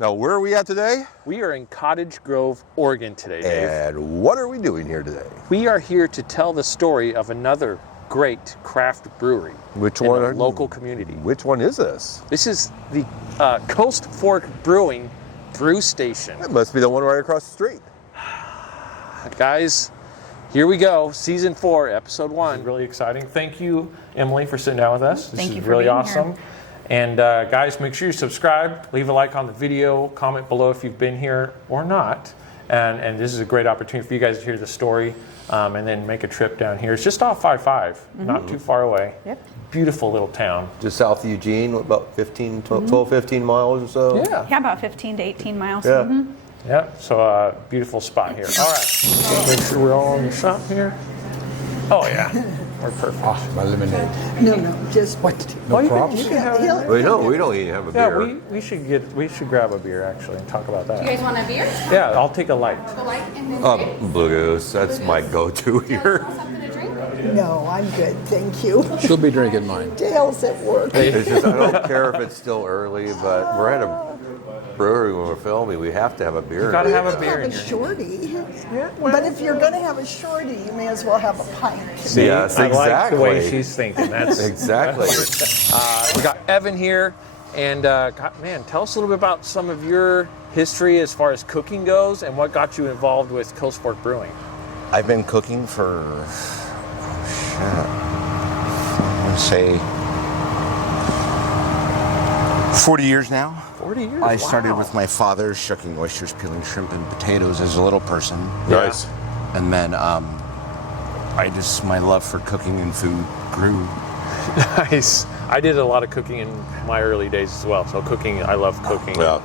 Now, where are we at today? We are in Cottage Grove, Oregon today, Dave. And what are we doing here today? We are here to tell the story of another great craft brewery Which in one? a local community. Which one is this? This is the Coast Fork Brewing Brew Station. That must be the one right across the street. Guys, here we go. Season 4, Episode 1. Really exciting. Thank you, Emily, for sitting down with us. Thank you is for really being awesome. here. And guys, make sure you subscribe, leave a like on the video, comment below if you've been here or not. And this is a great opportunity for you guys to hear the story and then make a trip down here. It's just off 5-5, not too far away. Yep. Beautiful little town. Just south of Eugene, what, about 12, 15 miles or so? Yeah. About 15 to 18 miles. Yeah. Yeah, so beautiful spot here. All right, make sure we're all on the shop here. Oh yeah, we're perfect. Oh, my lemonade. No, just what? No props? You can have He'll- We don't even have a yeah, beer. we should grab a beer actually and talk about that. You guys want a beer? Yeah, I'll take a light. The light and then Blue Goose, that's my go-to here. something to drink? No, I'm good, thank you. She'll be drinking mine. Dale's at work. It's just, I don't care if it's still early, but we're at a brewery when we're filming. We have to have a beer. You gotta have a Have beer a in here. shorty. But if you're going to have a shorty, you may as well have a pint. See, Yes, I like the way exactly. she's thinking. That's Exactly. We got Evan here. And God, man, tell us a little bit about some of your history as far as cooking goes and what got you involved with Coast Fork Brewing. I've been cooking for, I want to say 40 years now. 40 years. I started wow. with my father shucking oysters, peeling shrimp and potatoes as a little person. Nice. And then my love for cooking and food grew. Nice. I did a lot of cooking in my early days as well. So cooking, I love cooking, Yeah.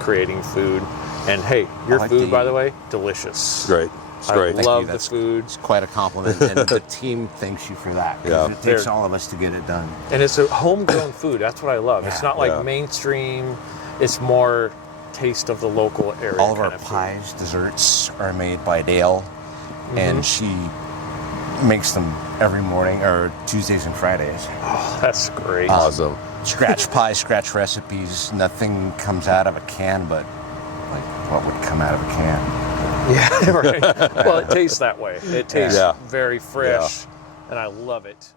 creating food. And hey, your I like food, to by eat. the way, delicious. Great. It's I great. Thank love you. the That's- food. It's quite a compliment, and the team thanks you for that. 'Cause Yeah. It takes They're- all of us to get it done. And it's a homegrown food. That's what I love. It's not like Yeah. mainstream. It's more taste of the local area. All of our kind food. pies, desserts are made by Dale, and she makes them every morning, or Tuesdays and Fridays. That's great. Awesome. Scratch pie, scratch recipes. Nothing comes out of a can, but like what would come out of a can? Yeah, right. Well, it tastes that way. It tastes Yeah. very fresh, and I love it.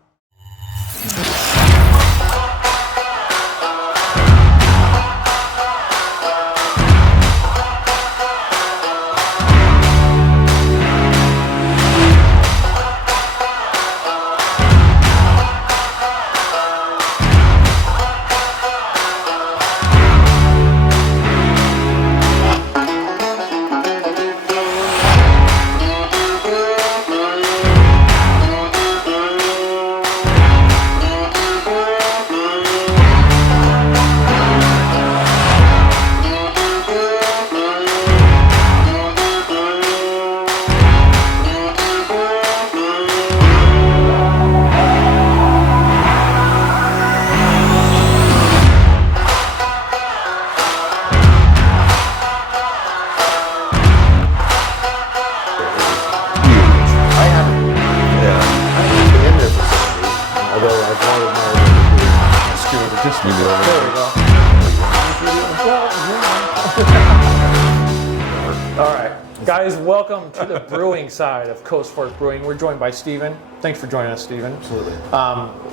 All right, guys, welcome to the brewing side of Coast Fork Brewing. We're joined by Steven. Thanks for joining us, Steven. Absolutely.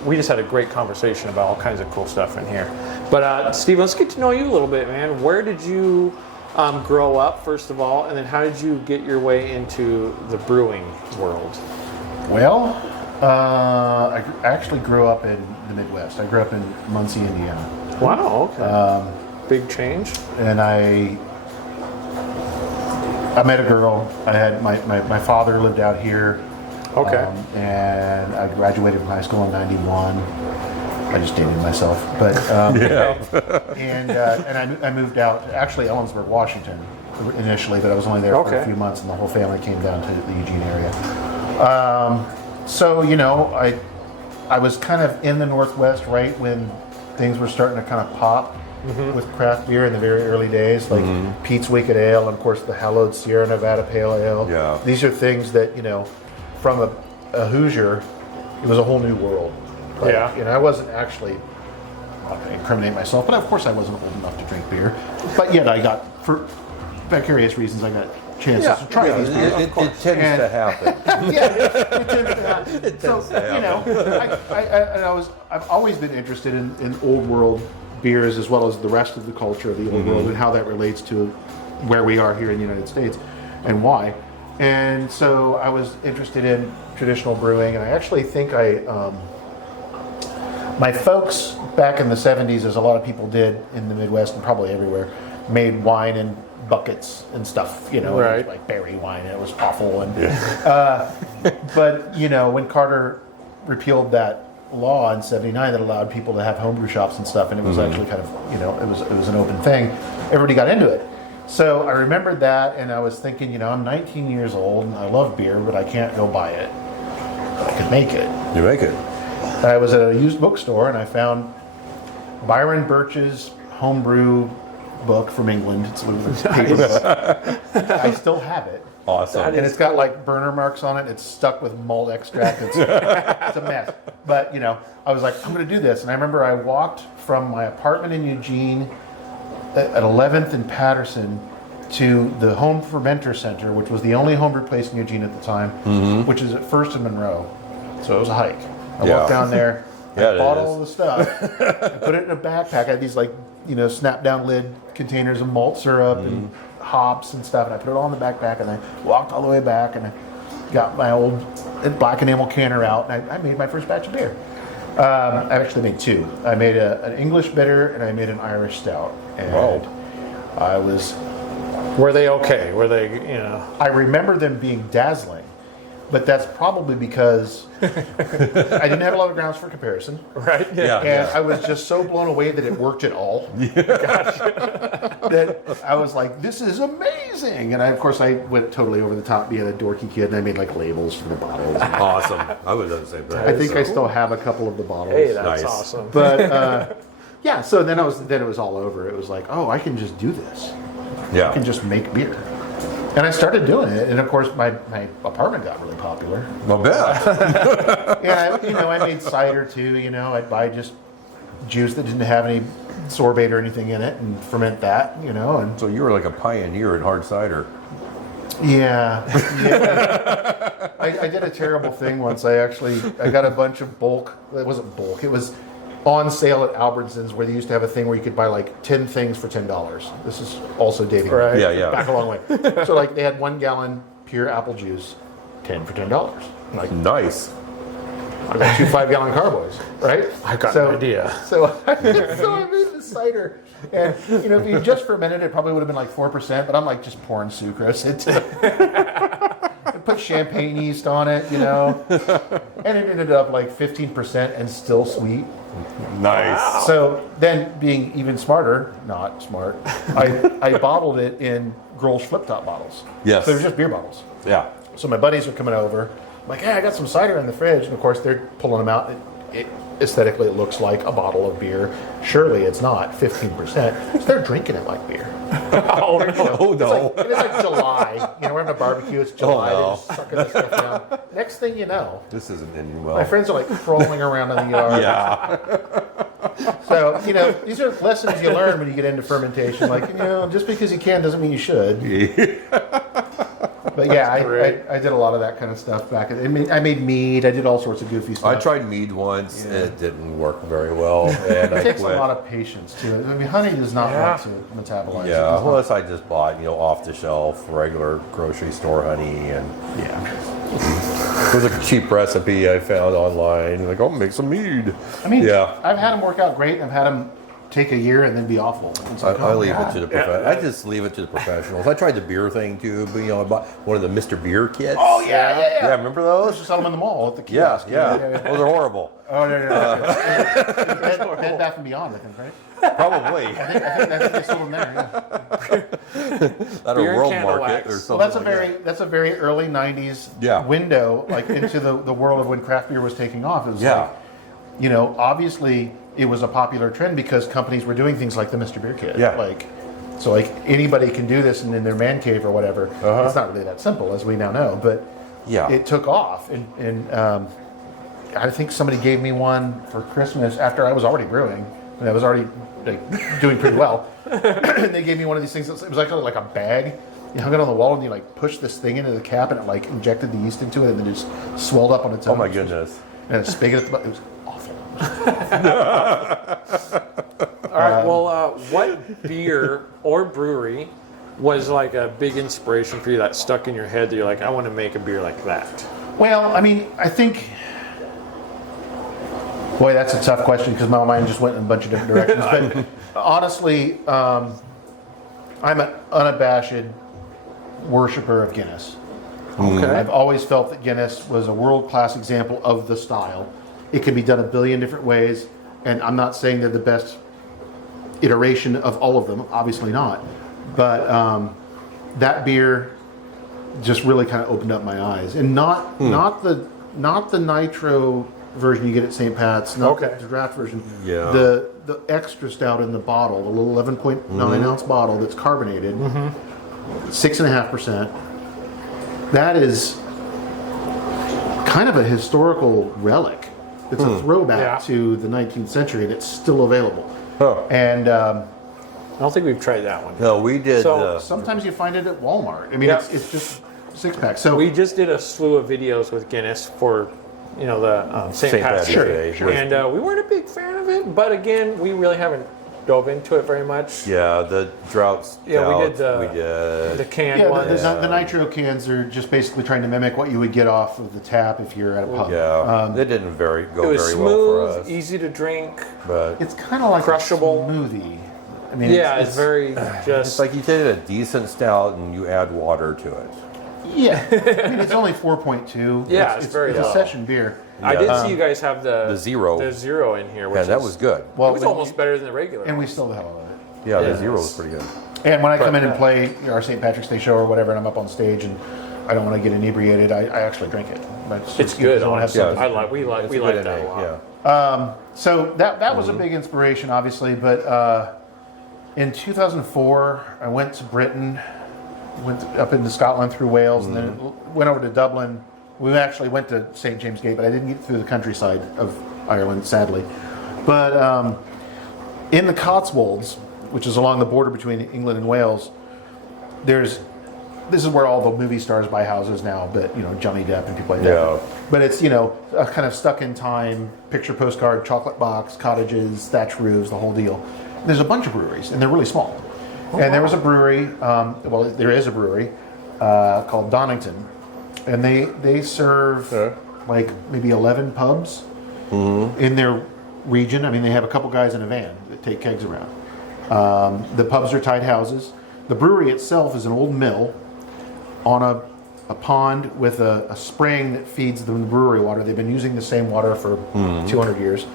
We just had a great conversation about all kinds of cool stuff in here. But Steven, let's get to know you a little bit, man. Where did you grow up, first of all, and then how did you get your way into the brewing world? Well, I actually grew up in the Midwest. I grew up in Muncie, Indiana. Wow, okay. Big change. And I met a girl. I had my father lived out here. Okay. And I graduated from high school in '91. I just dated myself, but and I moved out to actually Ellensburg, Washington, initially, but I was only there for Okay. a few months, and the whole family came down to the Eugene area. So I was kind of in the Northwest right when things were starting to kind of pop with craft beer in the very early days, like Pete's Wicked Ale, and of course the hallowed Sierra Nevada Pale Ale. Yeah. These are things that, from a Hoosier, it was a whole new world. Like, Yeah. I wasn't actually not going to incriminate myself, but of course I wasn't old enough to drink beer. But yet I got, for vicarious reasons, I got chances to try these beers. It tends to happen. It tends to happen. So, you know, I've always been interested in old world beers as well as the rest of the culture of the old world and how that relates to where we are here in the United States and why. And so I was interested in traditional brewing, and I actually think my folks back in the 70s, as a lot of people did in the Midwest and probably everywhere, made wine in buckets and stuff, you know, Right. it was like berry wine, and it was awful. And but you know, when Carter repealed that law in '79 that allowed people to have homebrew shops and stuff, and it was actually kind of, you know, it was an open thing, everybody got into it. So I remembered that, and I was thinking, you know, I'm 19 years old and I love beer, but I can't go buy it. But I could make it. You make it. I was at a used bookstore and I found Byron Birch's homebrew book from England. It's a little paper book. I still have it. Awesome. And it's got like burner marks on it. It's stuck with malt extract. It's a mess. But, you know, I was like, I'm going to do this. And I remember I walked from my apartment in Eugene at 11th and Patterson to the Home Fermenter Center, which was the only homebrew place in Eugene at the time, which is at First and Monroe. So it was a hike. I walked down there, Yeah, I it bought is. all the stuff, I put it in a backpack. I had these like, you know, snap down lid containers of malt syrup and hops and stuff, and I put it all in the backpack, and I walked all the way back, and I got my old black enamel canner out, and I made my first batch of beer. I actually made two. I made an English bitter, and I made an Irish stout. And I was... Were they okay? Were they, you know? I remember them being dazzling, but that's probably because I didn't have a lot of grounds for comparison. Right? Yeah. And I was just so blown away that it worked at all. That I was like, this is amazing. And of course, I went totally over the top being a dorky kid, and I made like labels for the bottles. Awesome. I would have done the same thing. I think I still have a couple of the bottles. Hey, that's Nice. awesome. But yeah, so then it was all over. It was like, oh, I can just do this. I can just make beer. And I started doing it, and of course my apartment got really popular. I bet. Yeah, I made cider too. You know, I'd buy just juice that didn't have any sorbate or anything in it, and ferment that. You know, and So you were like a pioneer in hard cider. yeah. I did a terrible thing once. I got a bunch of bulk. It wasn't bulk. It was on sale at Albertsons, where they used to have a thing where you could buy like 10 things for $10. This is also dating Right. Yeah. back a long way. So like they had 1 gallon pure apple juice, 10 for $10. Like Nice. I got 2 5-gallon carboys, right? I got an idea. So I made the cider, and you know, if you just fermented it, probably would have been like 4%. But I'm like just pouring sucrose into it. I put champagne yeast on it, you know, and it ended up like 15% and still sweet. Nice. So then, being even smarter, not smart, I bottled it in Grolsch flip top bottles. Yes. So they were just beer bottles. Yeah. So my buddies are coming over. I'm like, hey, I got some cider in the fridge. And of course, they're pulling them out. Aesthetically, it looks like a bottle of beer. Surely it's not 15%. So they're drinking it like beer. Oh, no. It's like July. You know, we're having a barbecue. It's July. no. They're just sucking this stuff down. Next thing you know, This isn't ending well. my friends are like crawling around in the yard. Yeah. So, you know, these are lessons you learn when you get into fermentation. Like, you know, just because you can doesn't mean you should. But yeah, I did a lot of that kind of stuff back. I made mead. I did all sorts of goofy stuff. I tried mead once. Yeah. It didn't work very well, and It I takes quit. a lot of patience too. I mean, honey does not want to metabolize. It Yeah, does not. plus I just bought, off the shelf, regular grocery store honey, and Yeah. it was a cheap recipe I found online. Like, oh, make some mead. I mean, Yeah. I've had them work out great. I've had them take a year and then be awful. It's like, I oh, leave God. it to the I just leave it to the professionals. I tried the beer thing too, but I bought one of the Mr. Beer kits. Oh yeah. Yeah, remember those? Just sell them in the mall at the Yeah, kiosk. yeah. Yeah. Those are horrible. Oh no. Bed Bath and Beyond, I think, right? Probably. I think they sold them there. Yeah. At a Beer and world candle market wax. or Well, something. that's a very early '90s Yeah. window, like into the world of when craft beer was taking off. It was Yeah. like, obviously it was a popular trend because companies were doing things like the Mr. Beer Kit. Yeah. So anybody can do this in their man cave or whatever. It's not really that simple, as we now know, but Yeah. it took off. And I think somebody gave me one for Christmas after I was already brewing and I was already like doing pretty well. And they gave me one of these things. It was actually like a bag. You hung it on the wall and you like push this thing into the cap and it like injected the yeast into it and then it just swelled up on its own. Oh my goodness. And a spigot at the bottom. It was awful. All right. Well, what beer or brewery was like a big inspiration for you that stuck in your head that you're like, I want to make a beer like that? Well, I mean, I think, boy, that's a tough question because my mind just went in a bunch of different directions. But honestly, I'm an unabashed worshiper of Guinness. Okay. I've always felt that Guinness was a world-class example of the style. It can be done a billion different ways, and I'm not saying they're the best iteration of all of them, obviously not. But that beer just really kind of opened up my eyes, and not the nitro version you get at St. Pat's, not the draft version. Yeah. The extra stout in the bottle, the little 11.9 ounce bottle that's carbonated, 6.5%. That is kind of a historical relic. It's a throwback to the 19th century that's still available. Huh. And I don't think we've tried that one. No, we did. So- sometimes you find it at Walmart. I mean, Yeah. it's just 6-pack. So We just did a slew of videos with Guinness for, the St. St. Pat's Patrick's Day. Day. And we weren't a big fan of it, but again, we really haven't dove into it very much. yeah, the droughts. Yeah, we did the. the canned yeah, ones. the nitro cans are just basically trying to mimic what you would get off of the tap if you're at a pub. Yeah, they didn't go It was very smooth, well for us. easy to drink. But It's kind of like Crushable. a smoothie. I mean, Yeah, it's very it's just. like you did a decent stout and you add water to it. yeah. I mean, it's only 4.2. Yeah, it's very it's a low. session beer. I did see you guys have the zero. The zero in here, which And that is- was good. Well, It was when almost better than the regular. and we still the hell out of it. Yeah, Yeah. the zero was pretty good. And when I come in and play our St. Patrick's Day show or whatever, and I'm up on stage and I don't want to get inebriated, I actually drink it. But It's good. I want to have honestly. something. We like It's a that good a NA, lot. yeah. So that was a big inspiration, obviously. But in 2004, I went to Britain, went up into Scotland through Wales, and then went over to Dublin. We actually went to St. James Gate, but I didn't get through the countryside of Ireland, sadly. But in the Cotswolds, which is along the border between England and Wales, this is where all the movie stars buy houses now, but Johnny Depp and people like that. Yeah. But it's a kind of stuck in time picture postcard, chocolate box, cottages, thatch roofs, the whole deal. There's a bunch of breweries, and they're really small. And there was a brewery. There is a brewery called Donington, and they serve like maybe 11 pubs in their region. I mean, they have a couple guys in a van that take kegs around. The pubs are tied houses. The brewery itself is an old mill on a pond with a spring that feeds them the brewery water. They've been using the same water for 200 years.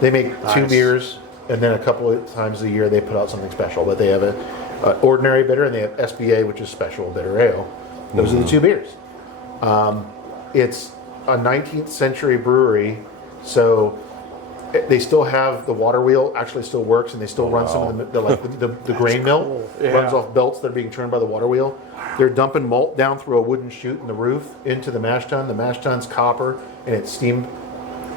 They make two beers, and then a couple of times a year they put out something special. But they have a ordinary bitter, and they have SBA, which is special bitter ale. Those are the two beers. It's a 19th century brewery, so they still have the water wheel actually still works, and they still run some of the grain mill runs off belts that are being turned by the water wheel. They're dumping malt down through a wooden chute in the roof into the mash tun. The mash tun's copper and it's steamed,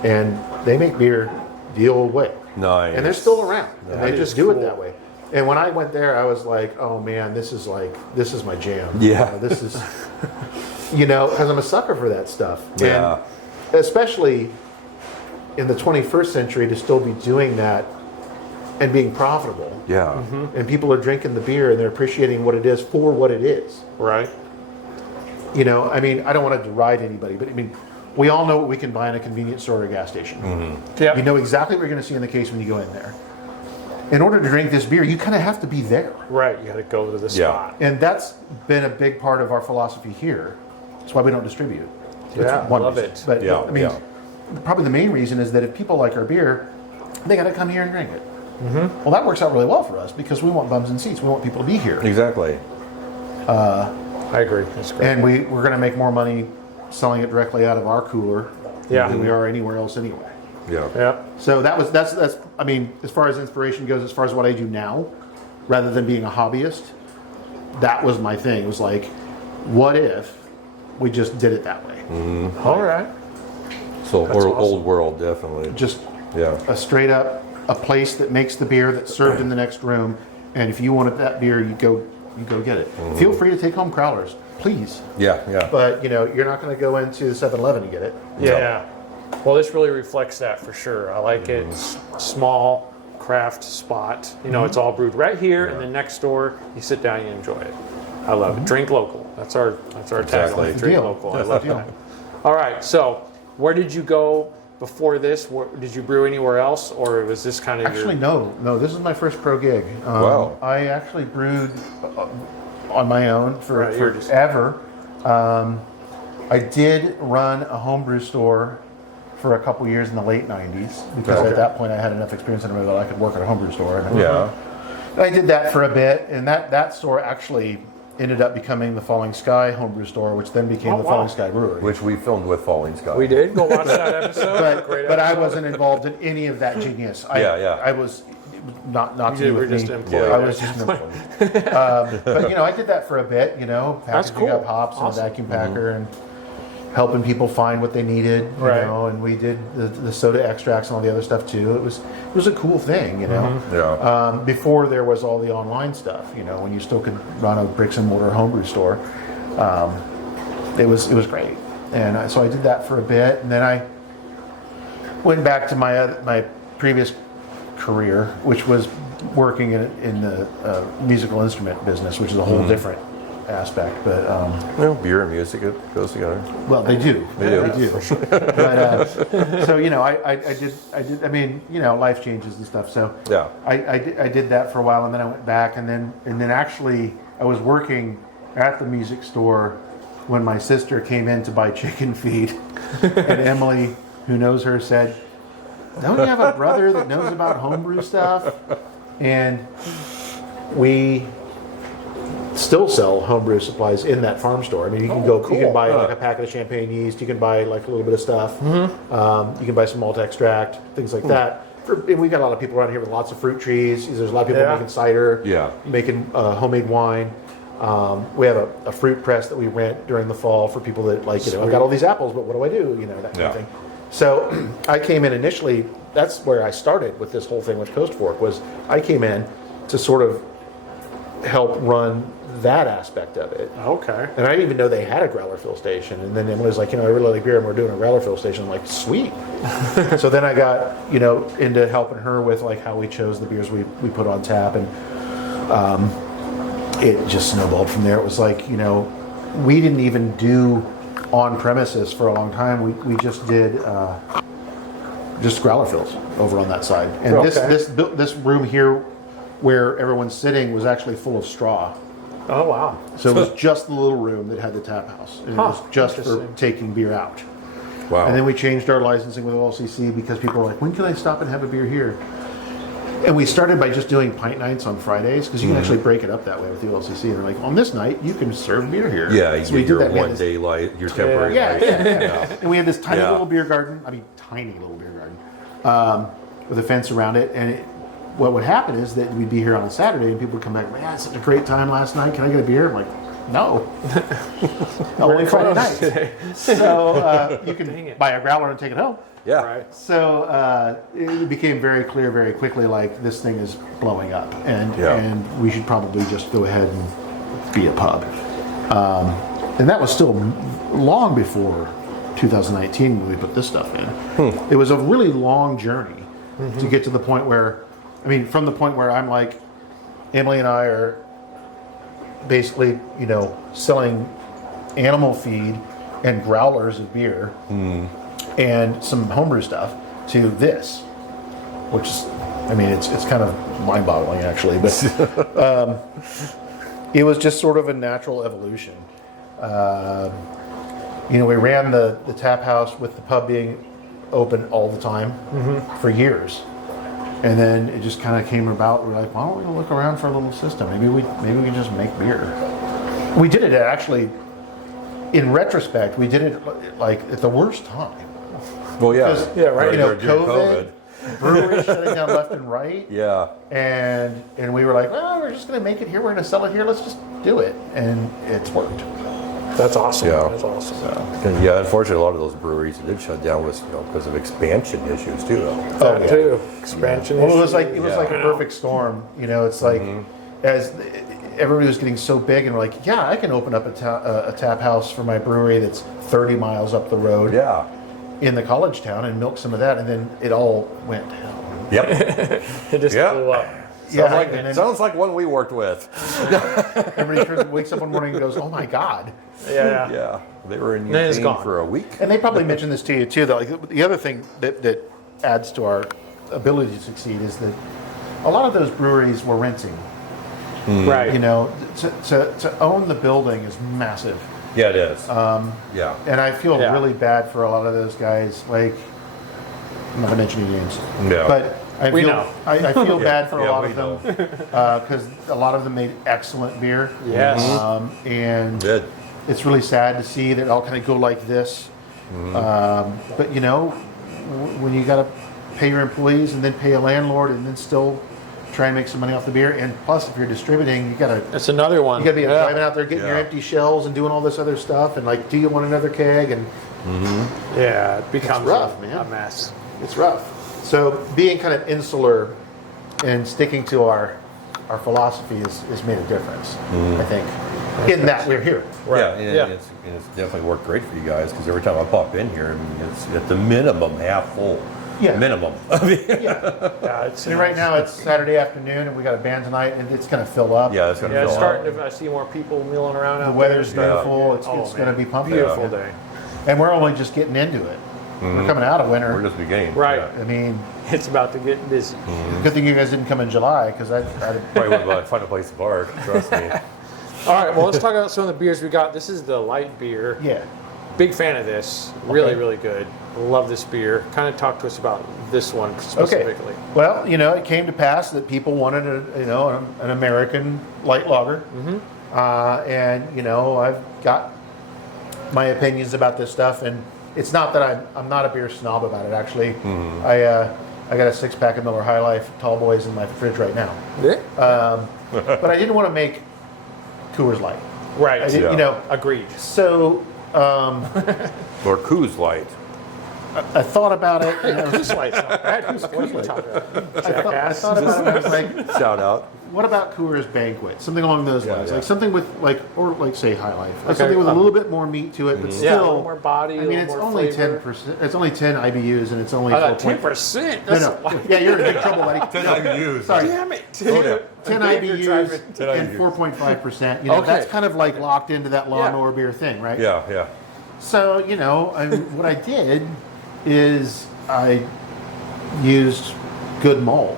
and they make beer the old way. Nice. And they're still around, and they That just is do it cool. that way. And when I went there, I was like, "Oh man, this is my jam." Yeah. This is, because I'm a sucker for that stuff. Yeah. And especially in the 21st century, to still be doing that and being profitable. Yeah. And people are drinking the beer and they're appreciating what it is for what it is. Right. I don't want to deride anybody, but we all know what we can buy in a convenience store or a gas station. Yeah. You know exactly what you're going to see in the case when you go in there. In order to drink this beer, you kind of have to be there. Right. You got to go to the Yeah. spot. And that's been a big part of our philosophy here. That's why we don't distribute. That's Yeah, one love reason. it. But Yeah, probably the main reason is that if people like our beer, they got to come here and drink it. Well, that works out really well for us because we want bums and seats. We want people to be here. Exactly. I agree. That's great. And we're going to make more money selling it directly out of our cooler Yeah. than we are anywhere else anyway. Yeah. Yeah. So that's as far as inspiration goes, as far as what I do now, rather than being a hobbyist, that was my thing. It was like, what if we just did it that way? All right. So That's awesome. old world, definitely. Just Yeah. a straight up a place that makes the beer that's served in the next room, and if you wanted that beer, you go get it. Feel free to take home growlers, please. Yeah. But you're not going to go into the 7-Eleven to get it. Yeah. Well, this really reflects that for sure. I like it. Small craft spot. It's all brewed right here, and then next door, you sit down, you enjoy it. I love it. Drink local. That's our Exactly. tagline. Drink local. I love that. All right. So, where did you go before this? Did you brew anywhere else, or was this kind of Actually, no. This is my first pro gig. Wow. I actually brewed on my own for just- forever. I did run a homebrew store for a couple years in the late 90s because at that point I had enough experience in it that I could work at a homebrew store. And I did that for a bit, and that store actually ended up becoming the Falling Sky homebrew store, which then became the Falling Sky Brewery. Which we filmed with Falling Sky. We did. Go watch that episode. But I wasn't involved in any of that genius. I was not to do with just me. employed. I was just an employee. But I did that for a bit. Packaging cool. up hops in a vacuum packer and helping people find what they needed. Right. And we did the soda extracts and all the other stuff too. It was a cool thing. Yeah. Before there was all the online stuff. When you still could run a bricks and mortar homebrew store. It was great. And so I did that for a bit, and then I went back to my previous career, which was working in the musical instrument business, which is a whole different aspect. But Beer and music, it goes together. well, they do. They do. They do. But so I did. I mean, life changes and stuff. So Yeah. I did that for a while, and then I went back, and then actually I was working at the music store when my sister came in to buy chicken feed, and Emily, who knows her, said, "Don't you have a brother that knows about homebrew stuff?" And we still sell homebrew supplies in that farm store. I mean, you can you can buy like a packet of champagne yeast, you can buy like a little bit of stuff, you can buy some malt extract, things like that. And we got a lot of people around here with lots of fruit trees. There's a lot of people making cider, making homemade wine. We have a fruit press that we rent during the fall for people that I've got all these apples, but what do I do? That kind of thing. So I came in initially, that's where I started with this whole thing with Coast Fork, was I came in to sort of help run that aspect of it. Okay. And I didn't even know they had a growler fill station. And then Emily was like, I really like beer and we're doing a growler fill station. I'm like, sweet. So then I got, into helping her with how we chose the beers we put on tap. And it just snowballed from there. It was like, we didn't even do on premises for a long time. We just did just growler fills over on that side. And this room here where everyone's sitting was actually full of straw. Oh, wow. So it was just the little room that had the tap house. And it was just for taking beer out. Wow. And then we changed our licensing with OLCC because people were like, when can I stop and have a beer here? And we started by just doing pint nights on Fridays because you can actually break it up that way with the OLCC. And they're like, on this night, you can serve beer here. Yeah, you so we get did your that. one day light, your temporary light. And we had this tiny little beer garden. I mean, tiny little beer garden with a fence around it. And what would happen is that we'd be here on a Saturday and people would come back, man, I had such a great time last night. Can I get a beer? I'm like, no. Only Friday night. So you can buy a growler and take it home. Yeah. Right. So it became very clear very quickly, this thing is blowing up, and we should probably just go ahead and be a pub. And that was still long before 2019 when we put this stuff in. It was a really long journey to get to the point where, from the point where I'm like, Emily and I are basically, selling animal feed and growlers of beer and some homebrew stuff to this, which is, it's kind of mind-boggling actually, but it was just sort of a natural evolution. We ran the tap house with the pub being open all the time for years. And then it just kind of came about. We're like, why don't we look around for a little system? Maybe we can just make beer. We did it in retrospect, we did it at the worst time. Well, yeah. Right. During COVID, breweries shutting down left and right. Yeah. And we were like, well, we're just going to make it here. We're going to sell it here. Let's just do it. And it's worked. That's awesome. Yeah. That's awesome. And yeah, unfortunately, a lot of those breweries did shut down with because of expansion issues too. Though. That too. Expansion. Well, it was like issues. a perfect storm. You know, it's like as everybody was getting so big, and we're like, yeah, I can open up a tap house for my brewery that's 30 miles up the road Yeah. in the college town and milk some of that, and then it all went to hell. Yep. It just Yeah. blew up. Sounds like one we worked with. Everybody wakes up one morning and goes, "Oh my god!" Yeah. Yeah, they were in Then it's Eugene gone. for a week. And they probably mentioned this to you too. That like the other thing that adds to our ability to succeed is that a lot of those breweries were renting. Right. You know, to own the building is massive. Yeah, it is. Yeah. And I feel Yeah. really bad for a lot of those guys. Like, I'm not gonna mention any names, Yeah. but I We feel know. I feel bad for a Yeah, lot we of them because a lot of them made excellent beer. Yes. And Did. it's really sad to see that it all kind of go like this. But you know, when you got to pay your employees and then pay a landlord and then still try and make some money off the beer, and plus if you're distributing, you gotta That's another one. be driving out there getting your Yeah. empty shells and doing all this other stuff, and like, do you want another keg? And Yeah, it becomes rough, a, man. a mess. it's rough. So being kind of insular and sticking to our philosophy has made a difference. I think in that we're here. Yeah, and Yeah. it's definitely worked great for you guys because every time I pop in here, I mean, it's at the minimum half full. Yeah. Minimum. I mean, Yeah, it's I mean, right now it's Saturday afternoon and we got a band tonight and it's going to fill up. yeah, it's going to Yeah, it's fill starting up. to. I see more people milling around The out weather's there. beautiful. It's Oh, going to man. be pumping. Beautiful Yeah. day. And we're only just getting into it. We're coming out of winter. We're just beginning. Right. Yeah. I mean, It's about to get busy. good thing you guys didn't come in July because I'd Probably wouldn't find a place to park. Trust me. All right, well, let's talk about some of the beers we got. This is the light beer. yeah. Big fan of this. Really, Okay. really good. Love this beer. Kind of talk to us about this one Okay. specifically. Well, you know, it came to pass that people wanted an American light lager, and you know, I've got my opinions about this stuff, and it's not that I'm not a beer snob about it. Actually, I got a 6-pack of Miller High Life Tall Boys in my fridge right now, but I didn't want to make Coors Light. Right. I did, Yeah. You know, Agreed. so Or Coos Light. I thought about it. And I was, Who's lights not bad? What are you talking about? I Jackass. thought about it. And I was like, Shout out. what about Coors Banquet? Something along those lines, yeah. like something with say High Life, like Okay. something with a little bit more meat to it, but Yeah, a little still. more body. I a mean, little it's more only flavor. 10%. It's only 10 IBUs, and it's only I got 4. 10%. No, That's no. a lot. Yeah, you're in big trouble, buddy. 10 IBUs. Sorry, Damn it. 10 Dave, you're IBUs driving- 10 and IBUs. 4.5%. You know, Okay. that's kind of like locked into that lawnmower beer thing, right? Yeah, yeah. So, you know, what I did is I used good malt.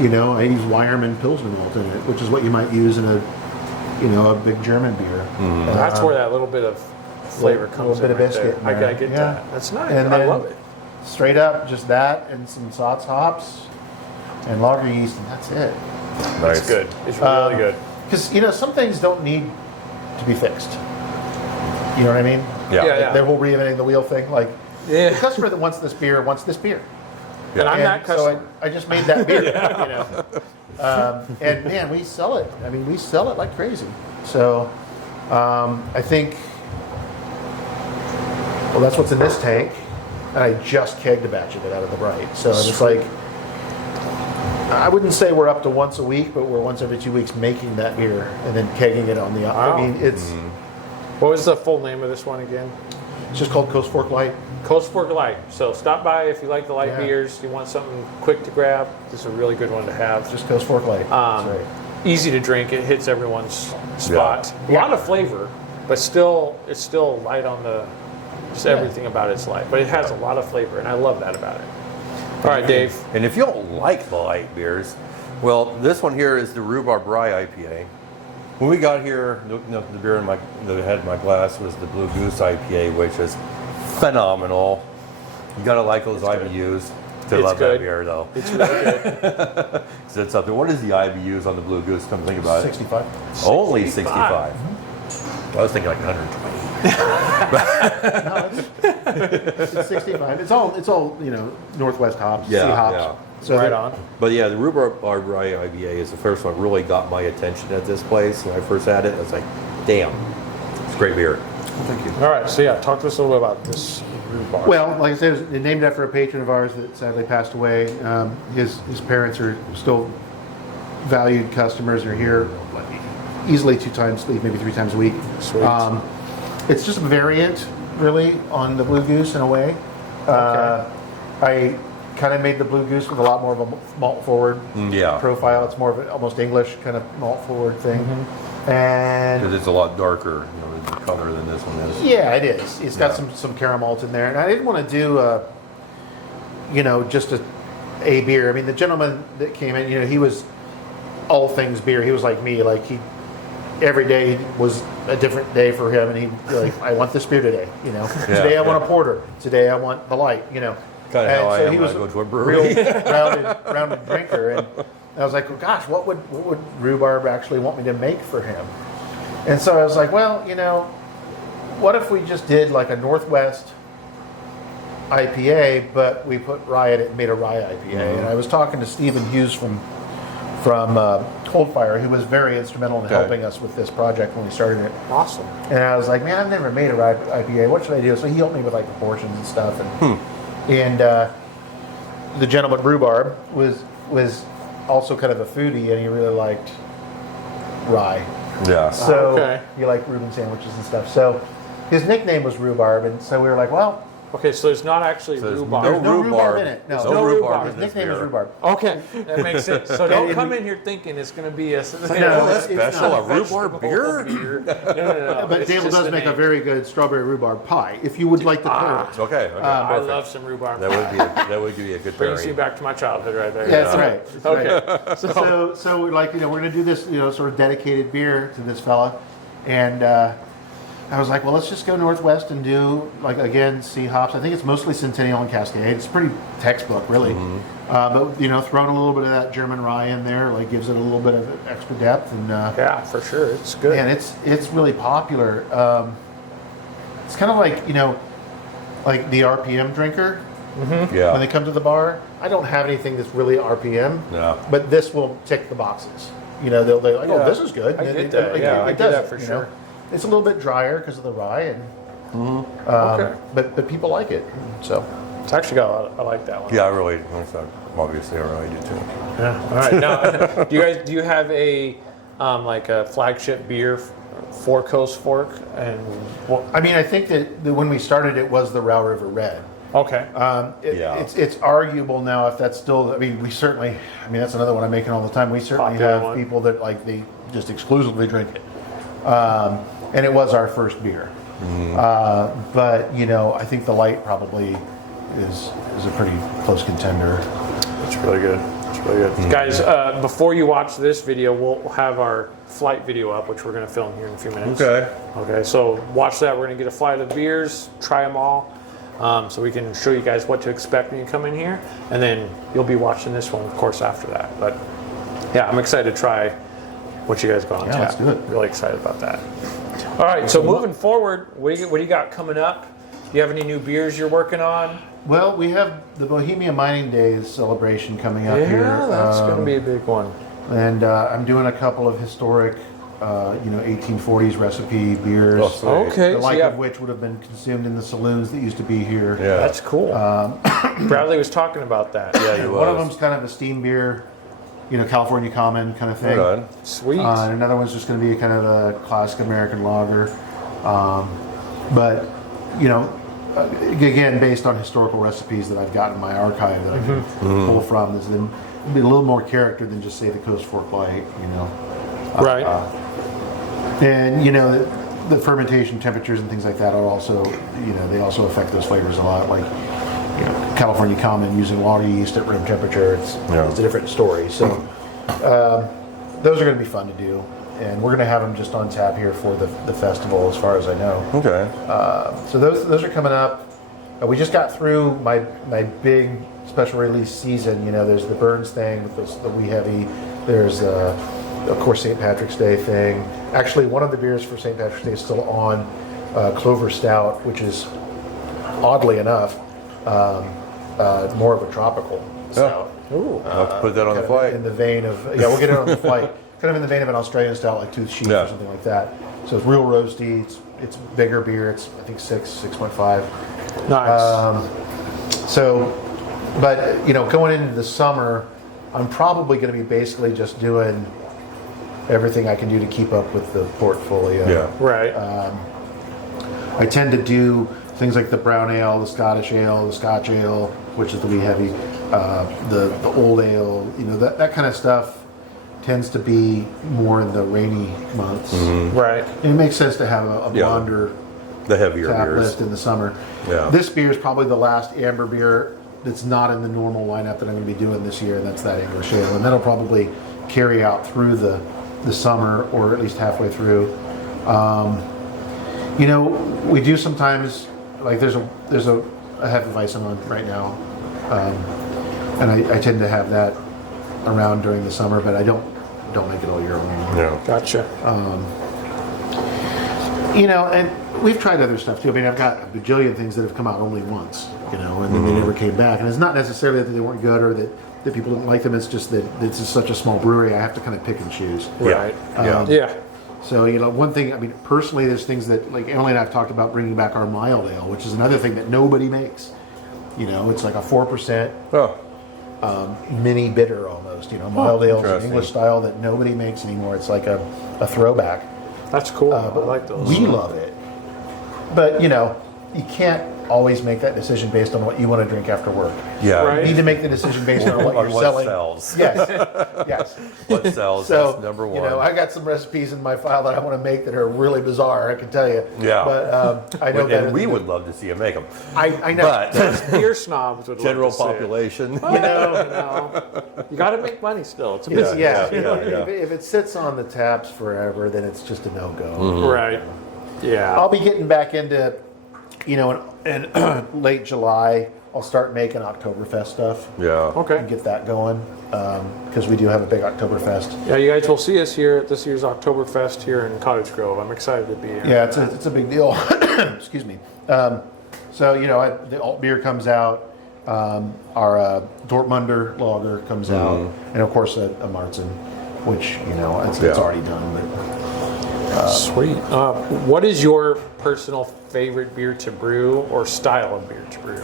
You know, I used Weyermann Pilsner malt in it, which is what you might use in a big German beer. That's where that little bit of flavor Little comes bit in. of right biscuit there. in I there. get Yeah. that. That's nice. And I then love it. straight up, just that and some Satz hops and lager yeast, and that's it. Nice. It's good. It's really good. Because, you know, some things don't need to be fixed. You know what I mean? Yeah. Yeah, yeah. The whole reinventing the wheel thing. Like, Yeah. the customer that wants this beer wants this beer. And I'm that so customer. I just made that beer. You know? And man, we sell it. I mean, we sell it like crazy. So I think, well, that's what's in this tank. And I just kegged a batch of it out of the Bright. So it's like, I wouldn't say we're up to once a week, but we're once every 2 weeks making that beer and then kegging it on the. Wow. I mean, it's What was the full name of this one again? just called Coast Fork Light. Coast Fork Light. So stop by if you like the light Yeah. beers. You want something quick to grab. This is a really good one to have. Just Coast Fork Light. That's right. Easy to drink. It hits everyone's spot. A lot of flavor, but still, it's still light on the. Just everything about it's light, but it has a lot of flavor, and I love that about it. All right, Dave. And if you don't like the light beers, well, this one here is the Rhubarb Rye IPA. When we got here, the beer that I had in my glass was the Blue Goose IPA, which is phenomenal. You gotta like those IBUs to It's love good. that beer, though. It's really good. So it's up there. What is the IBUs on the Blue Goose? Come to think about it. 65. Only 65. I was thinking like 120. No, it's 65. It's all Northwest hops, Yeah, sea hops. yeah. So Right they're- on. But yeah, the Rhubarb Rye IPA is the first one that really got my attention at this place. When I first had it, I was like, damn, It's great beer. Thank you. All right, so yeah, talk to us a little bit about this rhubarb. Well, like I said, it was named after a patron of ours that sadly passed away. His parents are still valued customers. Are here easily 2 times, maybe 3 times a week. Sweet. It's just a variant, really, on the Blue Goose in a way. I kind of made the Blue Goose with a lot more of a malt forward Yeah. profile. It's more of an almost English kind of malt forward thing. And Because it's a lot darker, the color than this one is. yeah, it is. It's got Yeah. some caramel in there, and I didn't want to do, just a beer. I mean, the gentleman that came in, he was all things beer. He was like me, like every day was a different day for him, and he'd be like, I want this beer today. Today I want a porter. Today I want the light. Kind of And how I so am he when was I go to a a brewery. real rounded drinker, and I was like, well, gosh, what would rhubarb actually want me to make for him? And so I was like, well, what if we just did like a Northwest IPA, but we put rye in it and made a rye IPA? And I was talking to Stephen Hughes from Coldfire, who was very instrumental in helping us with this project when we started it. Awesome. And I was like, man, I've never made a rye IPA. What should I do? So he helped me with like proportions and stuff. And the gentleman Rhubarb was also kind of a foodie, and he really liked rye. Yeah. So Okay. he liked Reuben sandwiches and stuff. So his nickname was Rhubarb, and so we were like, well, Okay, so there's not actually So there's rhubarb. there's no rhubarb. rhubarb in it. No, There's no rhubarb His in this nickname is beer. Rhubarb. Okay, that makes sense. So don't come in here thinking it's going to be a No, that's it's special. not. A rhubarb beer? No. But It's Dale just does the make a name. very good strawberry rhubarb pie. If you would like to pair it. Okay. I perfect. love some rhubarb. That would be a good Brings pairing. you back to my childhood right there. Yeah, that's right. That's right. Okay. So we're like, we're going to do this, sort of dedicated beer to this fella. And I was like, well, let's just go Northwest and do, like, again, C hops. I think it's mostly Centennial and Cascade. It's pretty textbook, really. But, throwing a little bit of that German rye in there, like, gives it a little bit of extra depth. And, Yeah, for sure. It's good. and it's really popular. It's kind of like, like the RPM drinker. When Yeah. they come to the bar, I don't have anything that's really RPM. Yeah. But this will tick the boxes. They're like, Yeah. oh, this is good. I And get that. Yeah, I get does that it, for sure. It's a little bit drier because of the rye, and Okay. but people like it. So It's actually got a lot. I like that one. Yeah, I really. Obviously, I really do too. Yeah. All right. Now, do you have a like a flagship beer for Coast Fork? And what? I mean, I think that when we started, it was the Row River Red. Okay. Yeah. It's arguable now if that's still. I mean, we certainly. I mean, that's another one I'm making all the time. We certainly Popular have one. people that like they just exclusively drink it, and it was our first beer. But I think the light probably is a pretty close contender. It's really good. It's really good. Guys, before you watch this video, we'll have our flight video up, which we're going to film here in a few minutes. Okay. Okay, so watch that. We're going to get a flight of beers, try them all, so we can show you guys what to expect when you come in here. And then you'll be watching this one, of course, after that. But yeah, I'm excited to try what you guys got on Yeah, tap. let's do it. Really excited about that. All right, so moving forward, what do you got coming up? Do you have any new beers you're working on? Well, we have the Bohemia Mining Days celebration coming up here. Yeah, that's going to be a big one. And I'm doing a couple of historic, 1840s recipe beers. Oh, sweet. Okay, The so like yeah, of which would have been consumed in the saloons that used to be here. Yeah. that's cool. Bradley was talking about that. Yeah, you One of was. them's kind of a steam beer, California Common kind of thing. Good. Sweet. And another one's just going to be kind of a classic American lager. But, again, based on historical recipes that I've got in my archive that I can pull from, there's then be a little more character than just say the Coast Fork Light, right. And the fermentation temperatures and things like that are also, they also affect those flavors a lot. Like California Common using water yeast at room temperature, it's a different story. So those are going to be fun to do, and we're going to have them just on tap here for the festival, as far as I know. Okay. So those are coming up. We just got through my big special release season. There's the Burns thing with the Wee Heavy. There's of course St. Patrick's Day thing. Actually, one of the beers for St. Patrick's Day is still on Clover Stout, which is oddly enough more of a tropical stout. Ooh. I'll have to put that on the Kind of flight. in the vein of we'll get it on the flight. Kind of in the vein of an Australian stout like Tooth Sheep Yeah. or something like that. So it's real roasty. It's It's bigger beer. It's I think 6.5. Nice. But going into the summer, I'm probably going to be basically just doing everything I can do to keep up with the portfolio. Yeah. Right. I tend to do things like the brown ale, the Scottish ale, the Scotch ale, which is the wee heavy, the old ale. That kind of stuff tends to be more in the rainy months. Right. And it makes sense to have a blonder The heavier tap beers. list in the summer. Yeah. This beer is probably the last amber beer that's not in the normal lineup that I'm going to be doing this year, and that's that English ale. And that'll probably carry out through the summer, or at least halfway through. We do sometimes, like there's a Hefeweizen on right now, and I tend to have that around during the summer, but I don't make it all year long. Yeah. Gotcha. And we've tried other stuff too. I mean, I've got a bajillion things that have come out only once, and then they never came back. And it's not necessarily that they weren't good or that people didn't like them. It's just that this is such a small brewery. I have to kind of pick and choose. Right. Yeah. So, one thing, I mean, personally, there's things that, like Emily and I have talked about bringing back our mild ale, which is another thing that nobody makes. It's like a 4% Oh, mini bitter almost. Mild ale is an interesting. English style that nobody makes anymore. It's like a throwback. That's cool. But I like those. We love it. But, you can't always make that decision based on what you want to drink after work. yeah. Right. You need to make the decision based on what On you're what selling. sells. Yes, yes. What sells? So, That's number one. I got some recipes in my file that I want to make that are really bizarre, I can tell you. Yeah. But I know better and we than would love to see you make them. I know. But Beer snobs would general love to see it. population. You got to make money still. It's a business. yeah. yeah. If it sits on the taps forever, then it's just a no-go. Right. Yeah. I'll be getting back into, in late July, I'll start making Oktoberfest stuff Yeah. Okay. and get that going, because we do have a big Oktoberfest. Yeah, you guys will see us here at this year's Oktoberfest here in Cottage Grove. I'm excited to be here. Yeah, it's a big deal. Excuse me. The alt beer comes out. Our Dortmunder lager comes out, and of course a Marzen, which it's already done. But Sweet. What is your personal favorite beer to brew or style of beer to brew?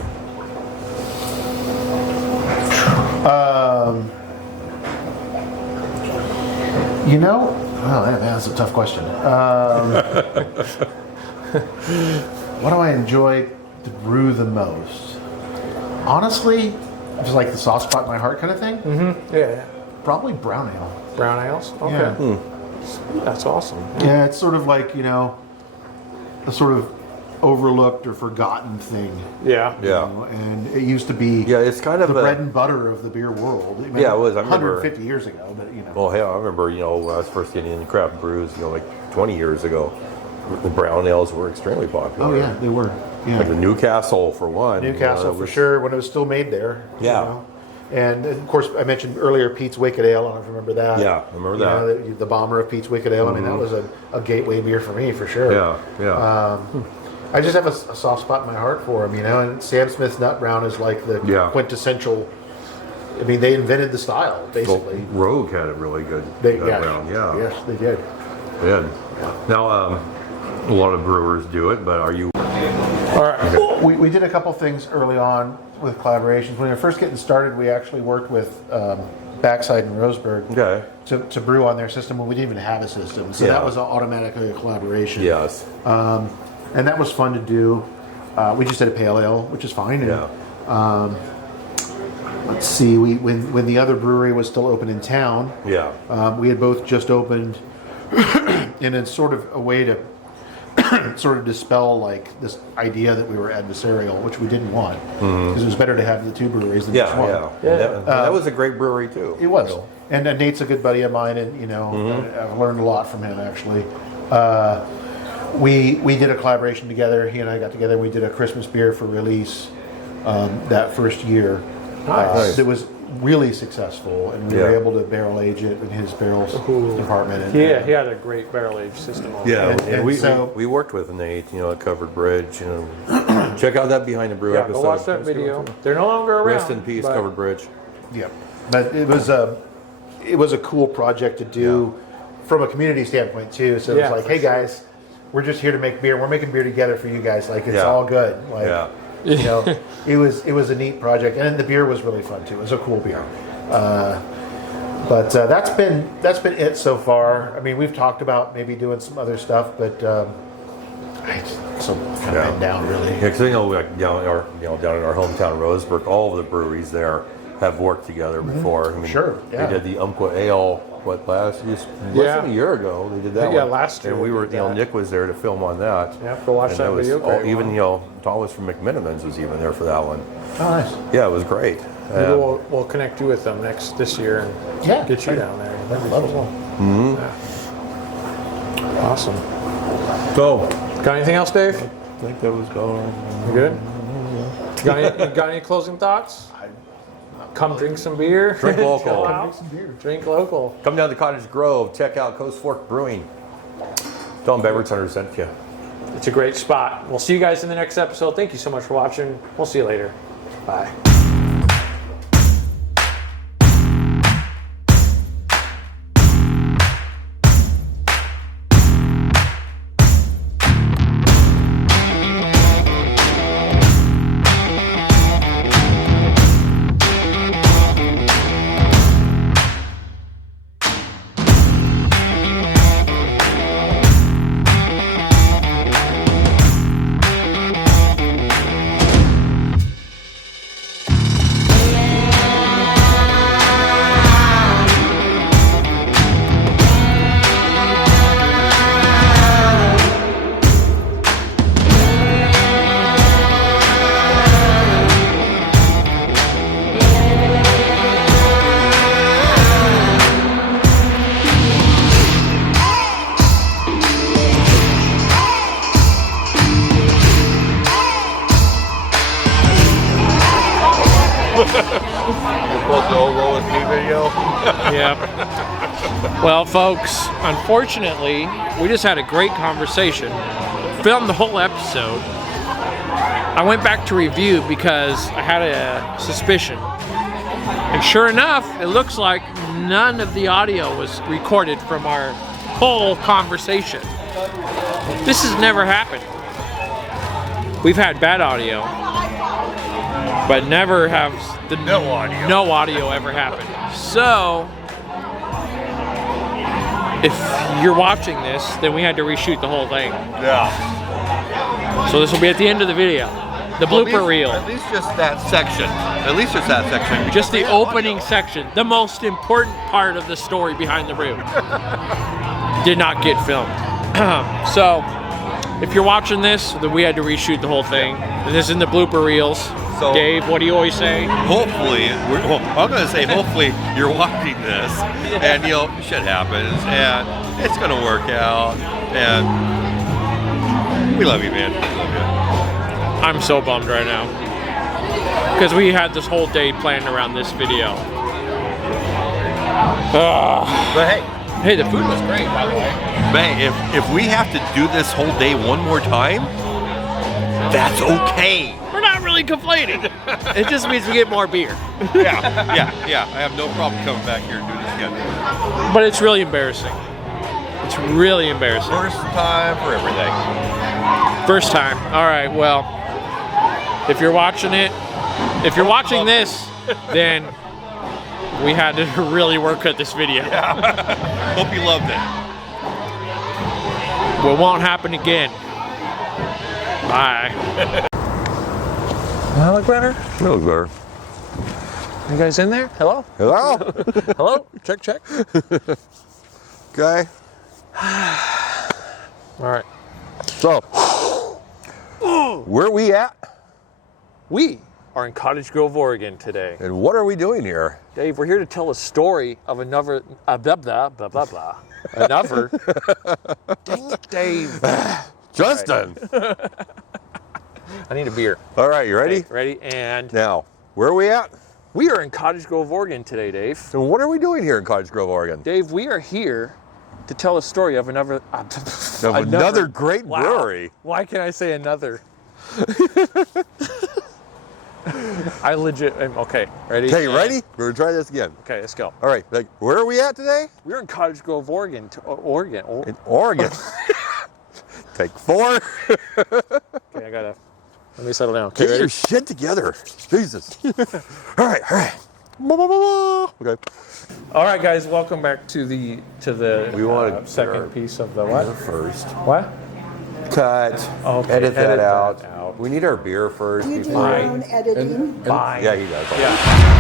That's a tough question. What do I enjoy to brew the most? Honestly, just like the soft spot in my heart kind of thing. Yeah. Probably brown ale. Brown ales? Okay. Yeah. That's awesome. Yeah, it's sort of like, a sort of overlooked or forgotten thing. Yeah. Yeah. And it used to be Yeah, it's kind of the a- bread and butter of the beer world. Yeah, it was. I remember- 150 years ago, but Well, hell, I remember, when I was first getting into craft brews, like 20 years ago, the brown ales were extremely popular. Oh yeah, they were. Yeah. Like the Newcastle, for one. Newcastle it for was- sure, when it was still made there. Yeah. And of course, I mentioned earlier Pete's Wicked Ale. I don't know if you remember that. Yeah, I remember that. The bomber of Pete's Wicked Ale. I mean, that was a gateway beer for me, for sure. Yeah. I just have a soft spot in my heart for them, And Sam Smith's Nut Brown is like the quintessential. I mean, they invented the style, Well, basically. Rogue had a really good round. Yeah. Yes, they did. They did. Now, a lot of brewers do it, but are you? All right. We did a couple things early on with collaborations. When we were first getting started, we actually worked with Backside and Roseburg Okay. to brew on their system when we didn't even have a system. So Yeah. that was automatically a collaboration. Yes. And that was fun to do. We just did a pale ale, which is fine. And, Yeah. let's see, when the other brewery was still open in town, Yeah. we had both just opened, and it's sort of a way to sort of dispel like this idea that we were adversarial, which we didn't want, because it was better to have the two breweries than just Yeah. one. Yeah. And that was a great brewery too. It was, and Nate's a good buddy of mine, and I've learned a lot from him actually. We did a collaboration together. He and I got together. We did a Christmas beer for release that first year. Nice. It was really successful, and we were able to barrel age it in his barrels department. And, Yeah, he had a great barrel age system on Yeah, And- and and we so- worked with Nate, at Covered Bridge. Check out that Behind the Brew Yeah, episode. go watch that video. They're no longer around. Rest in peace, but- Covered Bridge. Yeah, but it was a cool project to do from a community standpoint too. So it Yeah, was like, for hey sure. guys, we're just here to make beer. We're making beer together for you guys. Like, it's Yeah. all good. Like, Yeah. you know, it was a neat project, and the beer was really fun too. It was a cool beer. But that's been it so far. I mean, we've talked about maybe doing some other stuff, but so kind of been down really. Yeah, because like down in our hometown, Roseburg, all of the breweries there have worked together before. I mean, Sure, yeah. They did the Umpqua Ale less than a year ago. They did that Yeah, one. last year And we they were, did that. Nick was there to film on that. Yeah, go watch And that was video. all- Great even one. Thomas from McMinimans was even there for that one. Oh, nice. Yeah, it was great. Maybe we'll connect you with them this year and Yeah, get you right. down there. That'd be cool. Yeah. Awesome. So, Got anything else, Dave? I think that was going. You good? Got any closing thoughts? Come drink some beer. Drink local. Chill out. Drink local. Come down to Cottage Grove. Check out Coast Fork Brewing. Tell them Beverage Hunter sent you. It's a great spot. We'll see you guys in the next episode. Thank you so much for watching. We'll see you later. Bye. Yep. Well, folks, unfortunately, we just had a great conversation. Filmed the whole episode. I went back to review because I had a suspicion. And sure enough, it looks like none of the audio was recorded from our whole conversation. This has never happened. We've had bad audio, but never have no audio ever happened. So, if you're watching this, then we had to reshoot the whole thing. Yeah. So this will be at the end of the video. The blooper reel. At least just that section. At least just that section. Just the opening section. The most important part of the story behind the brew. Did not get filmed. So, if you're watching this, then we had to reshoot the whole thing. And this is in the blooper reels. So, Dave, what do you always say? Hopefully, I'm going to say hopefully you're watching this and, shit happens and it's going to work out and we love you, man. We love you. I'm so bummed right now. Because we had this whole day planned around this video. But Hey, the food was great, by the way. hey, if we have to do this whole day one more time, that's okay. We're not really complaining. It just means we get more beer. Yeah. I have no problem coming back here and doing this again. But it's really embarrassing. It's really embarrassing. First time for everything. First time. All right, well, if you're watching watching this, then we had to really work at this video. Hope you loved it. It won't happen again. Bye. That look better? That was better. You guys in there? Hello? Hello? Hello? Check, check. Okay. All right. So, where are we at? We are in Cottage Grove, Oregon today. And what are we doing here? Dave, we're here to tell a story of another, blah, blah, blah, blah, blah. Another. Dang it, Dave. Justin. I need a beer. All right, you ready? Okay, ready? And Now, where are we at? we are in Cottage Grove, Oregon today, Dave. So what are we doing here in Cottage Grove, Oregon? Dave, we are here to tell a story of another... Another great Wow. brewery. Why can I say another? I legit... Okay, ready? Okay, you ready? We're going to try this again. Okay, let's go. All right, where are we at today? We're in Cottage Grove, Oregon. Oregon. In Oregon. Take 4. Okay, I gotta. Let me settle down. Okay, Get ready? your shit together. Jesus. All right. Okay. All right, guys, welcome back to the We wanted second our piece of the what? Beer first. What? Cut. Okay, Edit that edit that out. out. We need our beer first You do before. your own editing. Bye. Yeah, he does. Yeah.